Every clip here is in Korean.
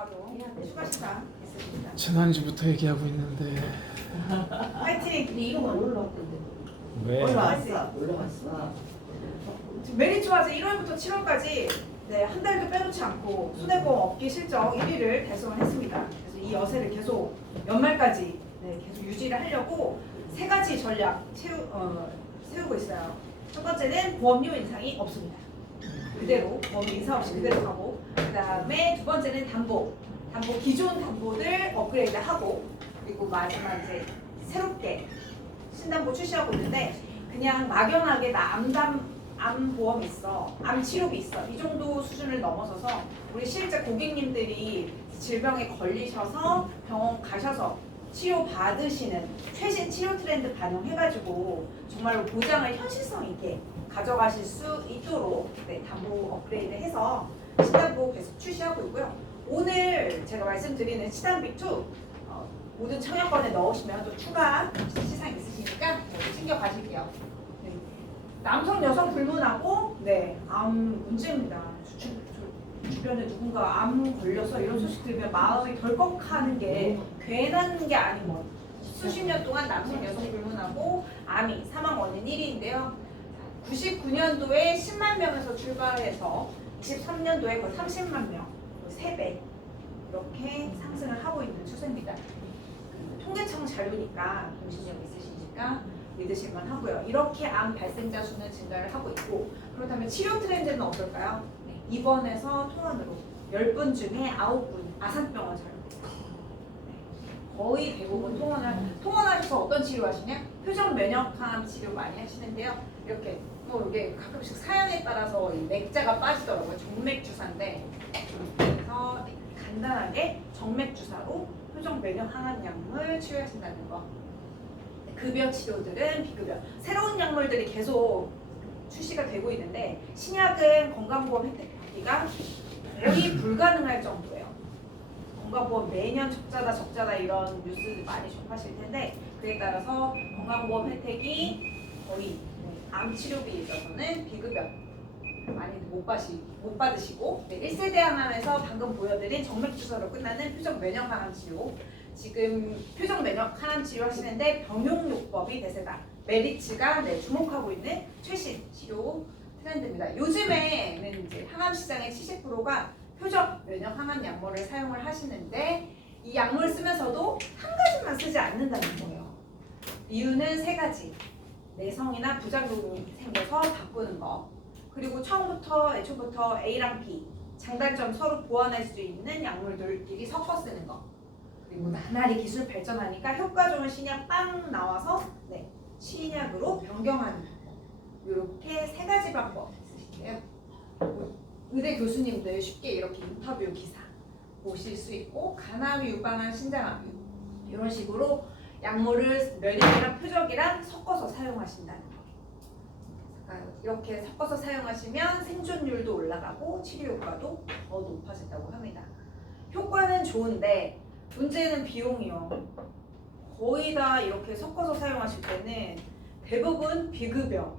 효과도 추가 시간 있습니다. 지난주부터 얘기하고 있는데 파이팅! 근데 이거만 올라왔던데. 왜? 올라왔어. 지금 메리츠 화재 1월부터 7월까지 한 달도 빼놓지 않고 손해보험 업계 실적 1위를 달성을 했습니다. 그래서 이 여세를 계속 연말까지 계속 유지를 하려고 세 가지 전략 세우고 있어요. 첫 번째는 보험료 인상이 없습니다. 그대로 보험료 인상 없이 그대로 가고, 그 다음에 두 번째는 담보 기존 담보들 업그레이드하고, 그리고 마지막 이제 새롭게 신담보 출시하고 있는데 그냥 막연하게 나 암 보험이 있어, 암 치료비 있어, 이 정도 수준을 넘어서서 우리 실제 고객님들이 질병에 걸리셔서 병원 가셔서 치료 받으시는 최신 치료 트렌드 반영해가지고 정말로 보장을 현실성 있게 가져가실 수 있도록 담보 업그레이드해서 신담보 계속 출시하고 있고요. 오늘 제가 말씀드리는 치담비2 모든 청약권에 넣으시면 또 추가 시상 있으시니까 챙겨 가실게요. 남성 여성 불문하고 암 문제입니다. 주변에 누군가 암 걸려서 이런 소식 들으면 마음이 덜컥하는 게 괜한 게 아니고, 수십 년 동안 남성 여성 불문하고 암이 사망 원인 1위인데요. 99년도에 10만 명에서 출발해서 23년도에 거의 30만 명, 3배 이렇게 상승을 하고 있는 추세입니다. 통계청 자료니까 공신력 있으시니까 믿으실만 하고요. 이렇게 암 발생자 수는 증가를 하고 있고, 그렇다면 치료 트렌드는 어떨까요? 입원해서 통원으로 10분 중에 9분 아산병원 자료. 거의 대부분 통원하셔서 어떤 치료하시냐? 표정 면역항암 치료 많이 하시는데요. 이렇게 이게 가끔씩 사연에 따라서 이 맥자가 빠지더라고요. 정맥 주사인데, 그래서 간단하게 정맥 주사로 표정 면역 항암 약물 치료하신다는 거. 급여 치료들은 비급여. 새로운 약물들이 계속 출시가 되고 있는데 신약은 건강보험 혜택 받기가 거의 불가능할 정도예요. 건강보험 매년 적자다 이런 뉴스 많이 접하실 텐데, 그에 따라서 건강보험 혜택이 거의 암 치료비에 있어서는 비급여 많이 못 받으시고 1세대 항암에서 방금 보여드린 정맥 주사로 끝나는 표정 면역 항암 치료, 지금 표정 면역 항암 치료 하시는데 병용요법이 대세다. 메리츠가 주목하고 있는 최신 치료 트렌드입니다. 요즘에는 이제 항암 시장의 70%가 표적 면역 항암 약물을 사용을 하시는데, 이 약물 쓰면서도 한 가지만 쓰지 않는다는 거예요. 이유는 세 가지. 내성이나 부작용이 생겨서 바꾸는 거, 그리고 애초부터 A랑 B 장단점 서로 보완할 수 있는 약물들끼리 섞어 쓰는 거, 그리고 나날이 기술 발전하니까 효과 좋은 신약 빵 나와서 신약으로 변경하는 방법. 이렇게 세 가지 방법 있으신데요. 의대 교수님들 쉽게 이렇게 인터뷰 기사 보실 수 있고, 간암이 유방암, 신장암 이런 식으로 약물을 면역이랑 표적이랑 섞어서 사용하신다는 거. 이렇게 섞어서 사용하시면 생존율도 올라가고 치료 효과도 더 높아진다고 합니다. 효과는 좋은데 문제는 비용이요. 거의 다 이렇게 섞어서 사용하실 때는 대부분 비급여,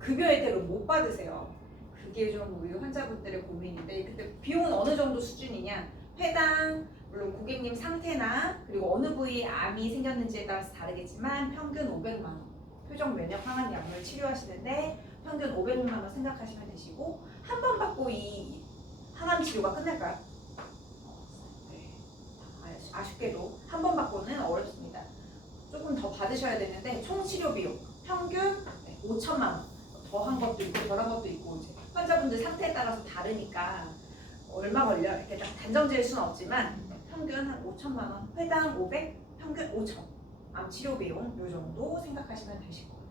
급여 혜택을 못 받으세요. 그게 좀 우리 환자분들의 고민인데, 근데 비용은 어느 정도 수준이냐? 회당, 물론 고객님 상태나 그리고 어느 부위에 암이 생겼는지에 따라서 다르겠지만 평균 500만 원. 표정 면역 항암 약물 치료하시는데 평균 500만 원 생각하시면 되시고, 한 번 받고 이 항암 치료가 끝날까요? 아쉽게도 한 번 받고는 어렵습니다. 조금 더 받으셔야 되는데 총 치료 비용 평균 5천만 원. 더한 것도 있고 덜한 것도 있고, 이제 환자분들 상태에 따라서 다르니까 얼마 걸려 이렇게 딱 단정 지을 수는 없지만 평균 한 5천만 원, 회당 500, 평균 5천. 암 치료 비용 요 정도 생각하시면 되실 거예요.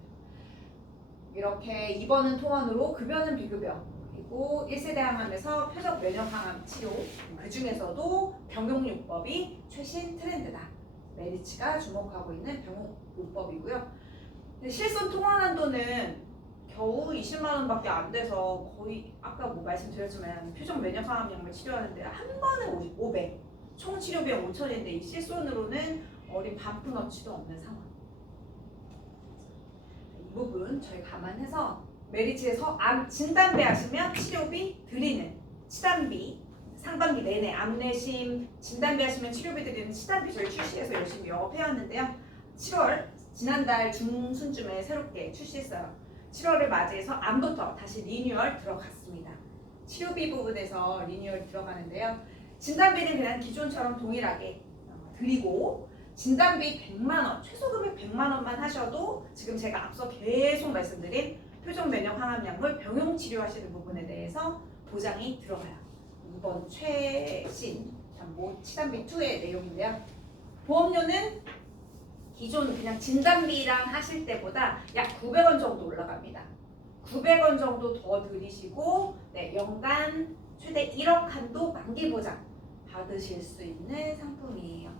이렇게 입원은 통원으로, 급여는 비급여, 그리고 1세대 항암에서 표적 면역 항암 치료, 그 중에서도 병용요법이 최신 트렌드다. 메리츠가 주목하고 있는 병용요법이고요. 실손 통원 한도는 겨우 20만 원밖에 안 돼서 거의 아까 말씀드렸지만 표적 면역 항암 약물 치료하는데 한 번에 500, 총 치료 비용 5천인데 이 실손으로는 어린 반푼어치도 없는 상황. 이 부분 저희 감안해서 메리츠에서 암 진단배 하시면 치료비 드리는 치단비 상반기 내내 암내심, 진단비 하시면 치료비 드리는 치단비 저희 출시해서 열심히 영업해왔는데요. 7월 지난달 중순쯤에 새롭게 출시했어요. 7월을 맞이해서 암부터 다시 리뉴얼 들어갔습니다. 치료비 부분에서 리뉴얼 들어가는데요. 진단비는 그냥 기존처럼 동일하게 드리고 진단비 100만원, 최소 금액 100만원만 하셔도 지금 제가 앞서 계속 말씀드린 표정 면역 항암약물 병용 치료하시는 부분에 대해서 보장이 들어가요. 이번 최신 잠보 치단비 2의 내용인데요. 보험료는 기존 그냥 진단비랑 하실 때보다 약 900원 정도 올라갑니다. 900원 정도 더 들이시고 네, 연간 최대 1억 한도 만기 보장 받으실 수 있는 상품이에요.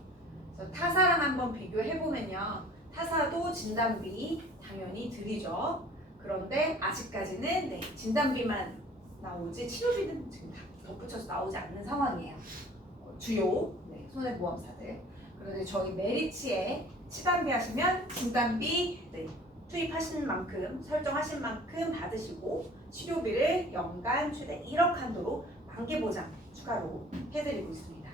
그래서 타사랑 한번 비교해보면요. 타사도 진단비 당연히 드리죠. 그런데 아직까지는 네, 진단비만 나오지 치료비는 지금 다 덧붙여서 나오지 않는 상황이에요. 주요 네, 손해보험사들. 그런데 저희 메리츠에 치단비 하시면 진단비 네, 투입하신 만큼 설정하신 만큼 받으시고 치료비를 연간 최대 1억 한도로 만기 보장 추가로 해드리고 있습니다.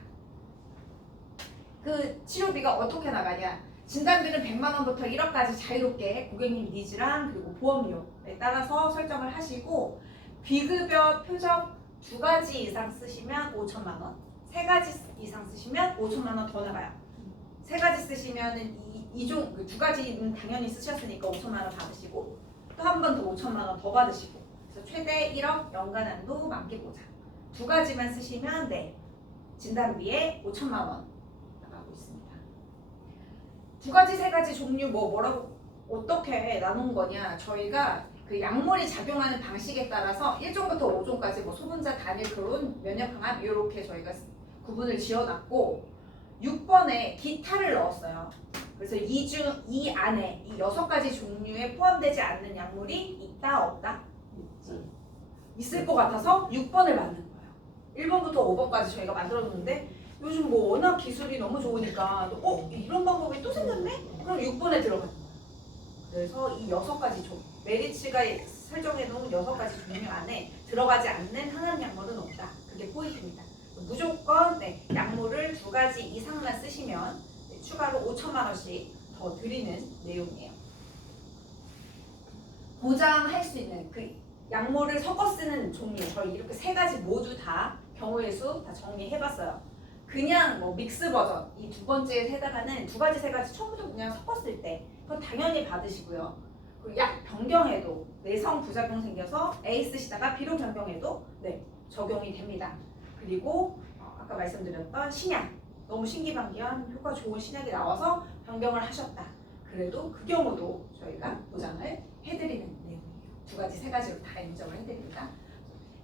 그 치료비가 어떻게 나가냐? 진단비는 100만 원부터 1억까지 자유롭게 고객님 니즈랑 그리고 보험료에 따라서 설정을 하시고 비급여 표적 2가지 이상 쓰시면 5천만 원, 3가지 이상 쓰시면 5천만 원 더 나가요. 3가지 쓰시면은 이종 2가지는 당연히 쓰셨으니까 5천만 원 받으시고 또 한 번 더 5천만 원 더 받으시고 그래서 최대 1억 연간 한도 만기 보장. 2가지만 쓰시면 네 진단비에 5천만 원 나가고 있습니다. 2가지, 3가지 종류 뭐라고 어떻게 나눈 거냐? 저희가 그 약물이 작용하는 방식에 따라서 1종부터 5종까지 뭐 소분자, 단일, 결혼, 면역항암 이렇게 저희가 구분을 지어놨고 6번에 기타를 넣었어요. 그래서 이 안에 이 6가지 종류에 포함되지 않는 약물이 있다 없다? 있을 것 같아서 6번을 만든 거예요. 1번부터 5번까지 저희가 만들었는데 요즘 뭐 워낙 기술이 너무 좋으니까 이런 방법이 또 생겼네? 그럼 6번에 들어가는 거예요. 그래서 이 6가지 종류 메리츠가 설정해놓은 6가지 종류 안에 들어가지 않는 항암 약물은 없다. 그게 포인트입니다. 무조건 네, 약물을 2가지 이상만 쓰시면 네, 추가로 5천만 원씩 더 드리는 내용이에요. 보장할 수 있는 그 약물을 섞어 쓰는 종류 저희 이렇게 3가지 모두 다 경우의 수 다 정리해봤어요. 그냥 뭐 믹스 버전 이 2번째에 해당하는 2가지 3가지 처음부터 그냥 섞었을 때 그건 당연히 받으시고요. 그리고 약 변경해도 내성 부작용 생겨서 A 쓰시다가 B로 변경해도 네 적용이 됩니다. 그리고 아까 말씀드렸던 신약 너무 신기반기한 효과 좋은 신약이 나와서 변경을 하셨다. 그래도 그 경우도 저희가 보장을 해드리는 내용이에요. 2가지, 3가지로 다 인정을 해드립니다.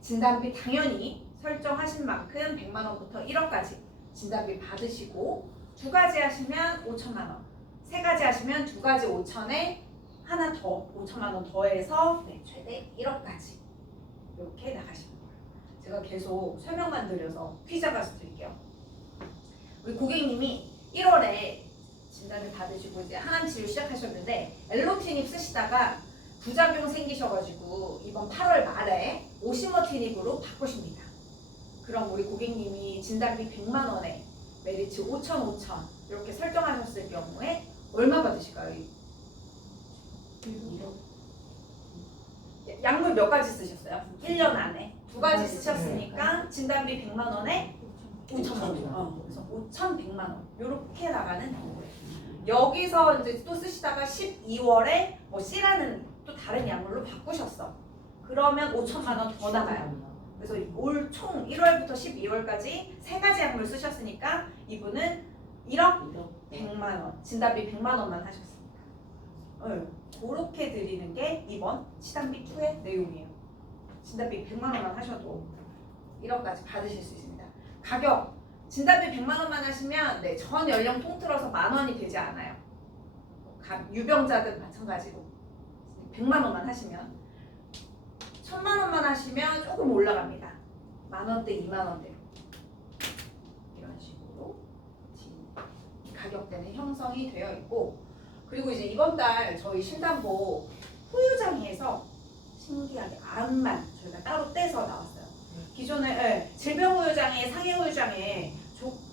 진단비 당연히 설정하신 만큼 100만 원부터 1억까지 진단비 받으시고 2가지 하시면 5천만 원, 3가지 하시면 2가지 5천에 하나 더 5천만 원 더해서 네, 최대 1억까지 이렇게 나가시는 거예요. 제가 계속 설명만 드려서 퀴즈 가서 드릴게요. 우리 고객님이 1월에 진단을 받으시고 이제 항암 치료 시작하셨는데 엘로티닙 쓰시다가 부작용 생기셔가지고 이번 8월 말에 오시머티닙으로 바꾸십니다. 그럼 우리 고객님이 진단비 100만 원에 메리츠 5천 이렇게 설정하셨을 경우에 얼마 받으실까요? 약물 몇 가지 쓰셨어요? 1년 안에 2가지 쓰셨으니까 진단비 100만 원에 5천만 원. 그래서 5,100만 원 이렇게 나가는 거예요. 여기서 이제 또 쓰시다가 12월에 뭐 C라는 또 다른 약물로 바꾸셨어. 그러면 5천만 원 더 나가요. 그래서 올 총 1월부터 12월까지 3가지 약물 쓰셨으니까 이분은 1억 100만 원, 진단비 100만 원만 하셨습니다. 그렇게 드리는 게 이번 치단비 2의 내용이에요. 진단비 100만 원만 하셔도 1억까지 받으실 수 있습니다. 가격 진단비 100만 원만 하시면 네, 전 연령 통틀어서 만 원이 되지 않아요. 유병자든 마찬가지로 100만 원만 하시면 1000만 원만 하시면 조금 올라갑니다. 만 원대, 2만 원대 이런 식으로 가격대는 형성이 되어 있고 그리고 이제 이번 달 저희 신담보 후유장에서 신기하게 암만 저희가 따로 떼서 나왔어요. 기존에 질병후유장애, 상해후유장애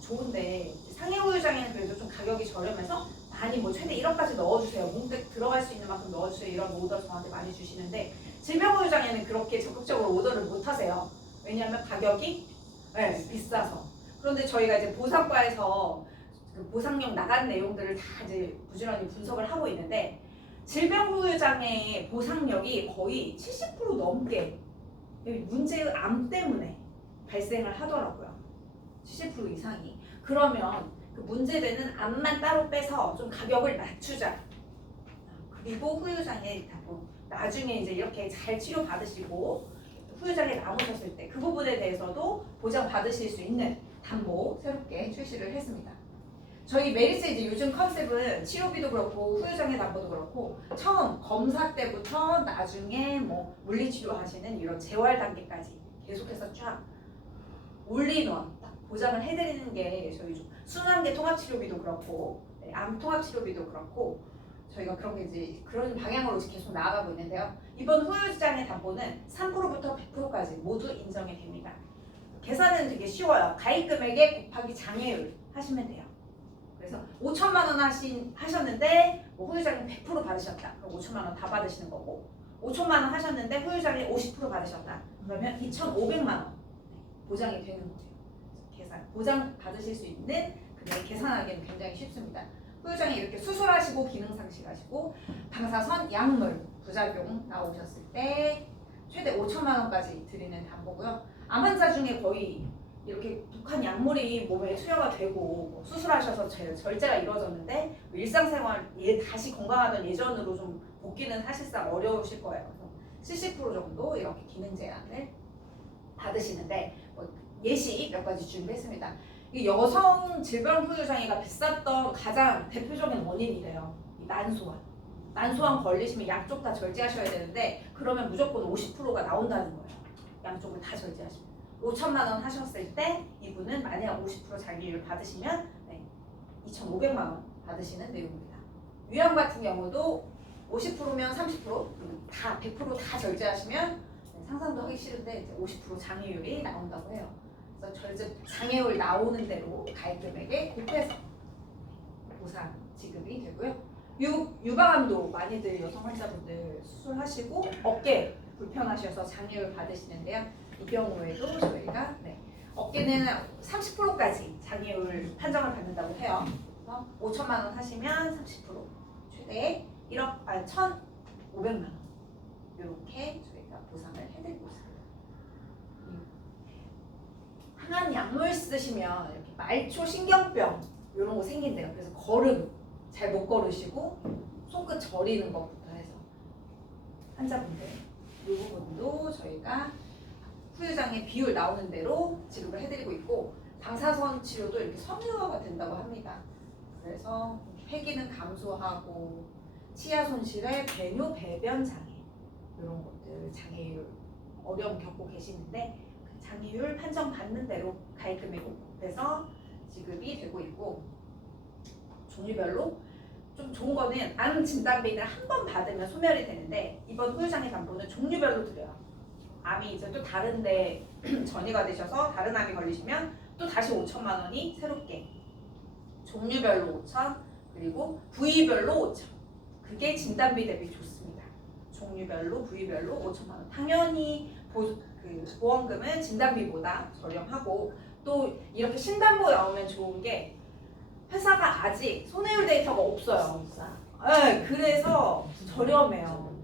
좋은데 상해후유장애는 그래도 좀 가격이 저렴해서 많이 뭐 최대 1억까지 넣어주세요. 뭉택 들어갈 수 있는 만큼 넣어주세요. 이런 오더 저한테 많이 주시는데 질병후유장애는 그렇게 적극적으로 오더를 못 하세요. 왜냐하면 가격이 비싸서. 그런데 저희가 이제 보상과에서 그 보상용 나간 내용들을 다 이제 부지런히 분석을 하고 있는데 질병후유장애의 보상력이 거의 70% 넘게 문제의 암 때문에 발생을 하더라고요. 70% 이상이. 그러면 그 문제되는 암만 따로 빼서 좀 가격을 낮추자. 그리고 후유장애 나중에 이제 이렇게 잘 치료 받으시고 후유장애 남으셨을 때 그 부분에 대해서도 보장 받으실 수 있는 담보 새롭게 출시를 했습니다. 저희 메리츠 이제 요즘 컨셉은 치료비도 그렇고 후유장애 담보도 그렇고 처음 검사 때부터 나중에 뭐 물리치료 하시는 이런 재활 단계까지 계속해서 쫙 올인원 딱 보장을 해드리는 게 저희 좀 순환계 통합치료비도 그렇고 암 통합치료비도 그렇고 저희가 그런 게 이제 그런 방향으로 계속 나아가고 있는데요. 이번 후유장애 담보는 3%부터 100%까지 모두 인정이 됩니다. 계산은 되게 쉬워요. 가입 금액에 곱하기 장애율 하시면 돼요. 그래서 5천만 원 하셨는데 뭐 후유장애 100% 받으셨다. 그럼 5천만 원 다 받으시는 거고 5천만 원 하셨는데 후유장애 50% 받으셨다. 그러면 2,500만 원 보장이 되는 거예요. 계산 보장 받으실 수 있는 금액 계산하기는 굉장히 쉽습니다. 후유장애 이렇게 수술하시고 기능 상실하시고 방사선 약물 부작용 나오셨을 때 최대 5천만 원까지 드리는 담보고요. 암 환자 중에 거의 이렇게 독한 약물이 몸에 투여가 되고 뭐 수술하셔서 절제가 이루어졌는데 일상생활 다시 건강하던 예전으로 좀 복귀는 사실상 어려우실 거예요. 그래서 70% 정도 이렇게 기능 제한을 받으시는데 뭐 예시 몇 가지 준비했습니다. 이 여성 질병 후유장애가 비쌌던 가장 대표적인 원인이래요. 이 난소암. 난소암 걸리시면 양쪽 다 절제하셔야 되는데 그러면 무조건 50%가 나온다는 거예요. 양쪽을 다 절제하시면. 5천만 원 하셨을 때 이분은 만약 50% 장애율 받으시면 2,500만 원 받으시는 내용입니다. 위암 같은 경우도 50%면 30%, 다 100% 절제하시면 상상도 하기 싫은데 이제 50% 장애율이 나온다고 해요. 그래서 절제 장애율 나오는 대로 가입 금액에 곱해서 보상 지급이 되고요. 유방암도 많이들 여성 환자분들 수술하시고 어깨 불편하셔서 장애율 받으시는데요. 이 경우에도 저희가 어깨는 30%까지 장애율 판정을 받는다고 해요. 그래서 5천만 원 하시면 30% 최대 1,500만 원 이렇게 저희가 보상을 해드리고 있습니다. 항암 약물 쓰시면 이렇게 말초 신경병 이런 거 생긴대요. 그래서 걸음 잘 못 걸으시고 손끝 저리는 것부터 해서 환자분들 이 부분도 저희가 후유장애 비율 나오는 대로 지급을 해드리고 있고 방사선 치료도 이렇게 섬유화가 된다고 합니다. 그래서 폐기능 감소하고 치아 손실에 배뇨 배변 장애 이런 것들 장애율 어려움 겪고 계시는데 그 장애율 판정 받는 대로 가입 금액 곱해서 지급이 되고 있고 종류별로 좀 좋은 거는 암 진단비는 한 번 받으면 소멸이 되는데 이번 후유장애 담보는 종류별로 드려요. 암이 이제 또 다른데 전이가 되셔서 다른 암이 걸리시면 또 다시 5천만 원이 새롭게 종류별로 5천 그리고 부위별로 5천 그게 진단비 대비 좋습니다. 종류별로 부위별로 5천만 원 당연히 보험금은 진단비보다 저렴하고 또 이렇게 신담보 나오면 좋은 게 회사가 아직 손해율 데이터가 없어요. 그래서 저렴해요.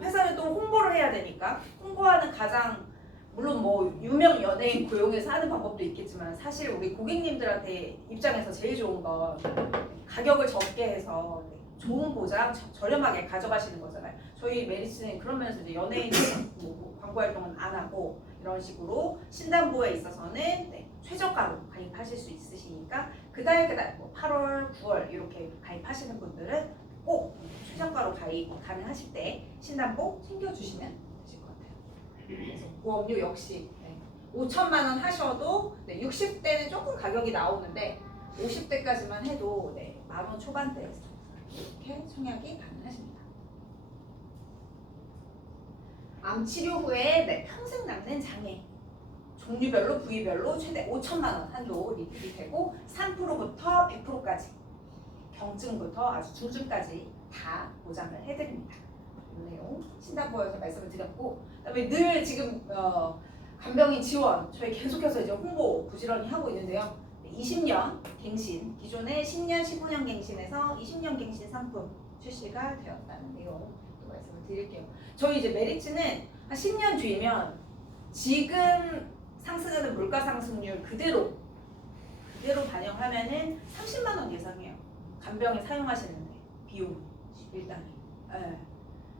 회사는 또 홍보를 해야 되니까 홍보하는 가장 물론 뭐 유명 연예인 고용해서 하는 방법도 있겠지만 사실 우리 고객님들한테 입장에서 제일 좋은 건 가격을 적게 해서 좋은 보장 저렴하게 가져가시는 거잖아요. 저희 메리츠는 그런 면에서 이제 연예인 뭐 광고 활동은 안 하고 이런 식으로 신담보에 있어서는 최저가로 가입하실 수 있으시니까 그달 뭐 8월, 9월 이렇게 가입하시는 분들은 꼭 최저가로 가입 가능하실 때 신담보 챙겨주시면 되실 것 같아요. 그래서 보험료 역시 5천만 원 하셔도 60대는 조금 가격이 나오는데 50대까지만 해도 10,000원 초반대에서 이렇게 청약이 가능하십니다. 암 치료 후에 평생 남는 장애 종류별로 부위별로 최대 5천만 원 한도 리필이 되고 3%부터 100%까지 경증부터 아주 중증까지 다 보장을 해드립니다. 이 내용 신당부에서 말씀을 드렸고, 그다음에 늘 지금 간병인 지원 저희 계속해서 이제 홍보 부지런히 하고 있는데요. 20년 갱신, 기존의 10년, 15년 갱신에서 20년 갱신 상품 출시가 되었다는 내용 또 말씀을 드릴게요. 저희 이제 메리츠는 한 10년 뒤면 지금 상승하는 물가 상승률 그대로 반영하면은 30만 원 예상해요. 간병에 사용하시는데 비용 일당이. 예.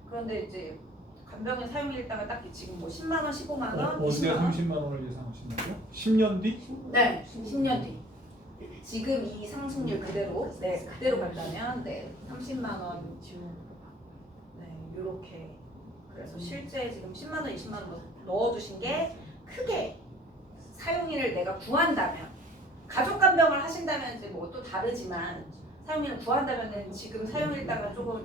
그런데 이제 간병에 사용 일당은 딱 지금 뭐 10만 원, 15만 원, 언제 20만 원. 30만 원을 예상하신다고요? 10년 뒤? 네, 10년 뒤. 지금 이 상승률 그대로 그대로 간다면 30만 원 지원. 이렇게. 그래서 실제 지금 10만 원, 20만 원 넣어두신 게 크게 사용일을 내가 구한다면, 가족 간병을 하신다면 이제 뭐 또 다르지만 사용일을 구한다면은 지금 사용일당은 조금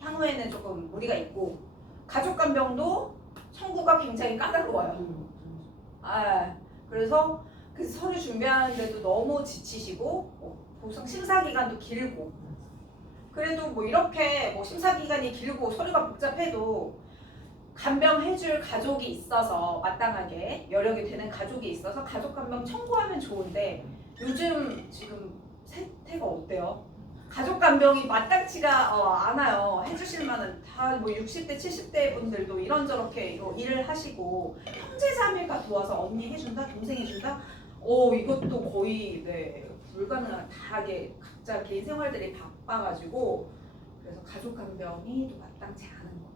향후에는 조금 무리가 있고, 가족 간병도 청구가 굉장히 까다로워요. 그래서 그 서류 준비하는데도 너무 지치시고 보상 심사 기간도 길고, 그래도 뭐 이렇게 뭐 심사 기간이 길고 서류가 복잡해도 간병해줄 가족이 있어서 마땅하게 여력이 되는 가족이 있어서 가족 간병 청구하면 좋은데, 요즘 지금 세태가 어때요? 가족 간병이 마땅치가 않아요. 해주실 만한 다 뭐 60대 70대 분들도 이런저렇게 일을 하시고, 형제자매가 도와서 언니 해준다, 동생 해준다, 이것도 거의 불가능한, 다 각자 개인 생활들이 바빠가지고, 그래서 가족 간병이 또 마땅치 않은 거.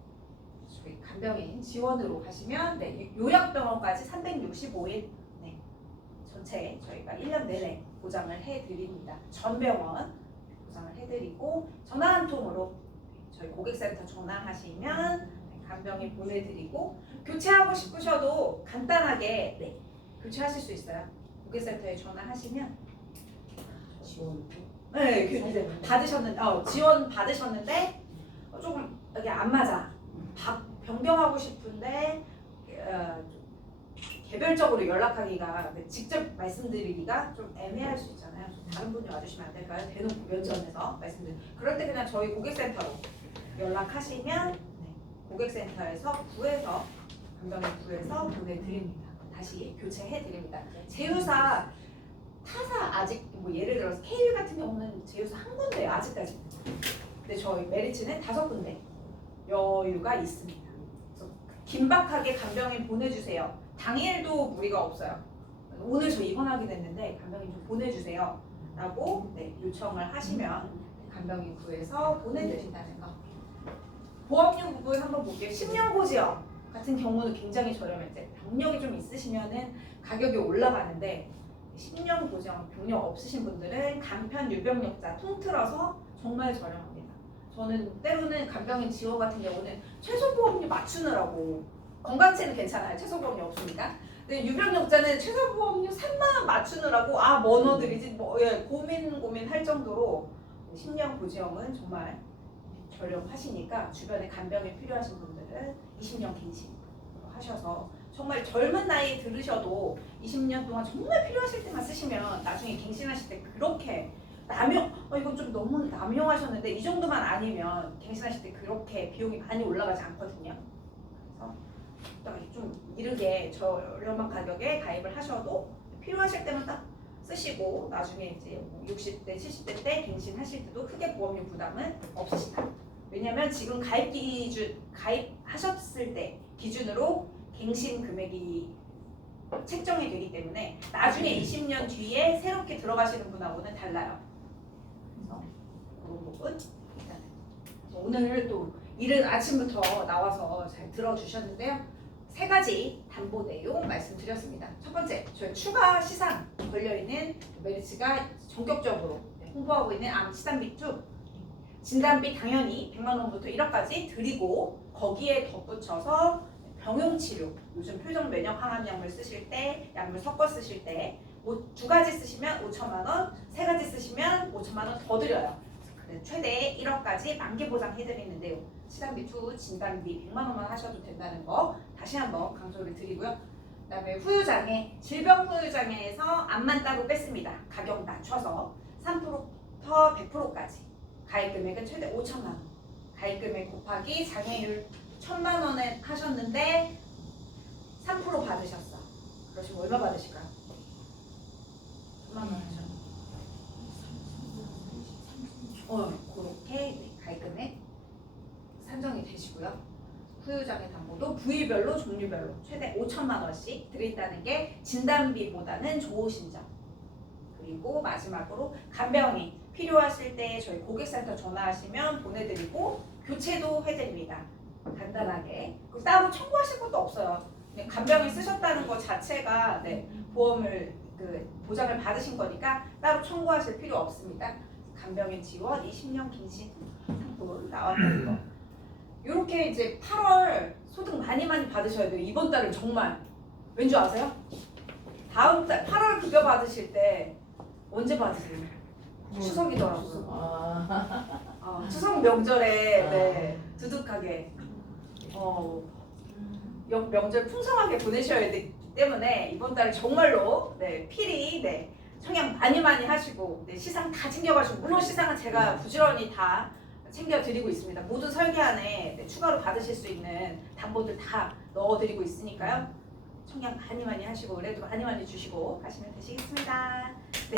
저희 간병인 지원으로 가시면 요약병원까지 365일 전체 저희가 1년 내내 보장을 해드립니다. 전 병원 보장을 해드리고, 전화 한 통으로 저희 고객센터 전화하시면 간병인 보내드리고, 교체하고 싶으셔도 간단하게 교체하실 수 있어요. 고객센터에 전화하시면 지원 받으셨는데 조금 이게 안 맞아, 변경하고 싶은데 개별적으로 연락하기가, 직접 말씀드리기가 좀 애매할 수 있잖아요. 다른 분이 와주시면 안 될까요? 대놓고 면전에서 말씀드리고, 그럴 때 그냥 저희 고객센터로 연락하시면 고객센터에서 구해서 간병인 구해서 보내드립니다. 다시 교체해드립니다. 제휴사 타사 아직 뭐 예를 들어서 KU 같은 경우는 제휴사 한 군데예요, 아직까지. 근데 저희 메리츠는 5군데 여유가 있습니다. 그래서 긴박하게 간병인 보내주세요. 당일도 무리가 없어요. 오늘 저 입원하게 됐는데 간병인 좀 보내주세요 라고 요청을 하시면 간병인 구해서 보내드린다는 거. 보험료 부분 한번 볼게요. 10년 고지역 같은 경우는 굉장히 저렴해요. 병력이 좀 있으시면은 가격이 올라가는데, 10년 고지역 병력 없으신 분들은 간편 유병력자 통틀어서 정말 저렴합니다. 저는 때로는 간병인 지원 같은 경우는 최소보험료 맞추느라고, 건강체는 괜찮아요. 최소보험료 없으니까. 근데 유병력자는 최소보험료 3만 원 맞추느라고 뭐 넣어드리지 고민할 정도로 10년 고지형은 정말 저렴하시니까 주변에 간병이 필요하신 분들은 20년 갱신 하셔서, 정말 젊은 나이에 들으셔도 20년 동안 정말 필요하실 때만 쓰시면 나중에 갱신하실 때 그렇게 이건 좀 너무 남용하셨는데 이 정도만 아니면 갱신하실 때 그렇게 비용이 많이 올라가지 않거든요. 그래서 좀 이르게 저렴한 가격에 가입을 하셔도 필요하실 때만 딱 쓰시고, 나중에 이제 60대, 70대 때 갱신하실 때도 크게 보험료 부담은 없으시다. 왜냐면 지금 가입하셨을 때 기준으로 갱신 금액이 책정이 되기 때문에 나중에 20년 뒤에 새롭게 들어가시는 분하고는 달라요. 그래서 그런 부분 일단은 오늘 또 이른 아침부터 나와서 잘 들어주셨는데요. 3가지 담보 내용 말씀드렸습니다. 첫 번째, 저희 추가 시상 걸려있는 메리츠가 전격적으로 홍보하고 있는 암 치단비2 진단비 당연히 100만 원부터 1억까지 드리고, 거기에 덧붙여서 병용치료, 요즘 표정 면역 항암약물 쓰실 때, 약물 섞어 쓰실 때 2가지 쓰시면 5천만 원, 3가지 쓰시면 5천만 원 더 드려요. 그래서 최대 1억까지 만기 보장해드리는데요. 치단비2 진단비 100만 원만 하셔도 된다는 거 다시 한번 강조를 드리고요. 그다음에 후유장애, 질병 후유장애에서 암만 따로 뺐습니다. 가격 낮춰서 3%부터 100%까지. 가입 금액은 최대 5천만 원. 가입 금액 곱하기 장애율 1,000만 원에 하셨는데 3% 받으셨어. 그러시면 얼마 받으실까요? 1,000만 원 하셨는데. 그렇게 네, 가입 금액 산정이 되시고요. 후유장애 담보도 부위별로 종류별로 최대 5천만 원씩 드린다는 게 진단비보다는 좋으신 점. 그리고 마지막으로 간병인 필요하실 때 저희 고객센터 전화하시면 보내드리고 교체도 해드립니다. 간단하게. 그리고 따로 청구하실 것도 없어요. 그냥 간병인 쓰셨다는 것 자체가 네, 보험을 보장을 받으신 거니까 따로 청구하실 필요 없습니다. 간병인 지원 20년 갱신 상품 나왔다는 거. 이렇게 이제 8월 소득 많이 받으셔야 돼요. 이번 달은 정말 왠지 아세요? 다음 달 8월 급여 받으실 때 언제 받으세요? 추석이더라고요. 추석 명절에 네, 두둑하게 명절 풍성하게 보내셔야 되기 때문에 이번 달에 정말로 네, 필히 네, 청약 많이 하시고 네, 시상 다 챙겨가시고 물론 시상은 제가 부지런히 다 챙겨드리고 있습니다. 모든 설계안에 네, 추가로 받으실 수 있는 담보들 다 넣어드리고 있으니까요. 청약 많이 하시고 의뢰도 많이 주시고 가시면 되시겠습니다. 네.